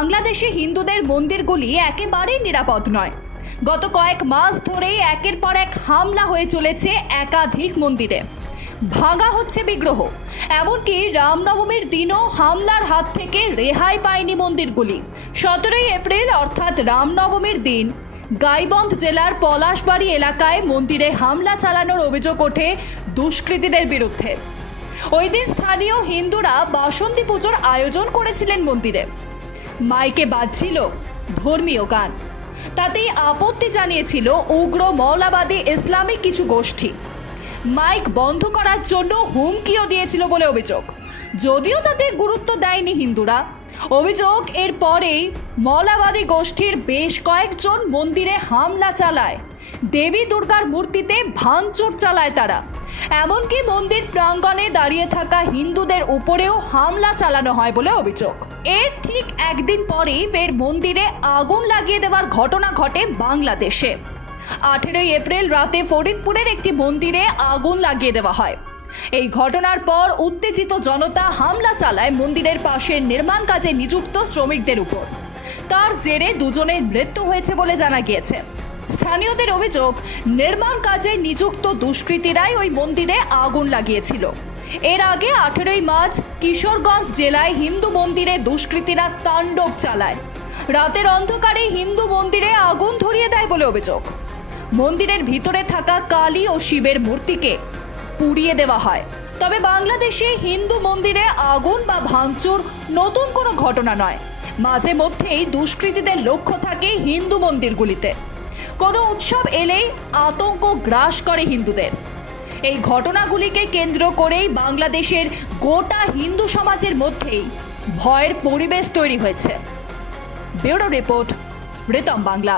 বাংলাদেশে হিন্দুদের মন্দিরগুলি একেবারেই নিরাপদ নয়। গত কয়েক মাস ধরেই একের পর এক হামলা হয়ে চলেছে একাধিক মন্দিরে। ভাঙা হচ্ছে বিগ্রহ। এমনকি রামনবমীর দিনও হামলার হাত থেকে রেহাই পায়নি মন্দিরগুলি সতেরোই এপ্রিল, অর্থাৎ রামনবমীর দিন, গাইবন্ধ জেলার পলাশবাড়ি এলাকায় মন্দিরে হামলা চালানোর অভিযোগ ওঠে দুষ্কৃতীদের বিরুদ্ধে। ওই দিন স্থানীয় হিন্দুরা বাসন্তী পুজোর আয়োজন করেছিলেন মন্দিরে। মাইকে বাজছিল ধর্মীয় গান। তাতেই আপত্তি জানিয়েছিল উগ্র মৌলাবাদী ইসলামিক কিছু গোষ্ঠী। মাইক বন্ধ করার জন্য হুমকিও দিয়েছিল বলে অভিযোগ। যদিও তাতে গুরুত্ব দেয়নি হিন্দুরা। অভিযোগ, এর পরেই মৌলাবাদী গোষ্ঠীর বেশ কয়েকজন মন্দিরে হামলা চালায়। দেবী দুর্গার মূর্তিতে ভাঙচুর চালায় তারা। এমনকি মন্দির প্রাঙ্গণে দাঁড়িয়ে থাকা হিন্দুদের উপরেও হামলা চালানো হয় বলে অভিযোগ। এর ঠিক একদিন পরেই ফের মন্দিরে আগুন লাগিয়ে দেওয়ার ঘটনা ঘটে বাংলাদেশে। আঠেরোই এপ্রিল রাতে ফরিদপুরের একটি মন্দিরে আগুন লাগিয়ে দেওয়া হয়। এই ঘটনার পর উত্তেজিত জনতা হামলা চালায় মন্দিরের পাশে নির্মাণ কাজে নিযুক্ত শ্রমিকদের উপর। তার জেরে দুজনের মৃত্যু হয়েছে বলে জানা গিয়েছে। স্থানীয়দের অভিযোগ, নির্মাণ কাজে নিযুক্ত দুষ্কৃতীরাই ওই মন্দিরে আগুন লাগিয়েছিল। এর আগে আঠেরোই মার্চ কিশোরগঞ্জ জেলায় হিন্দু মন্দিরে দুষ্কৃতীরা তাণ্ডব চালায়। রাতের অন্ধকারে হিন্দু মন্দিরে আগুন ধরিয়ে দেয় বলে অভিযোগ। মন্দিরের ভিতরে থাকা কালী ও শিবের মূর্তিকে পুড়িয়ে দেওয়া হয়। তবে বাংলাদেশে হিন্দু মন্দিরে আগুন বা ভাঙচুর নতুন কোনো ঘটনা নয়। মাঝে মধ্যেই দুষ্কৃতীদের লক্ষ্য থাকে হিন্দু মন্দিরগুলিতে। কোনো উৎসব এলেই আতঙ্ক গ্রাস করে হিন্দুদের। এই ঘটনাগুলিকে কেন্দ্র করেই বাংলাদেশের গোটা হিন্দু সমাজের মধ্যেই ভয়ের পরিবেশ তৈরি হয়েছে। Bureau report Ritam Bangla.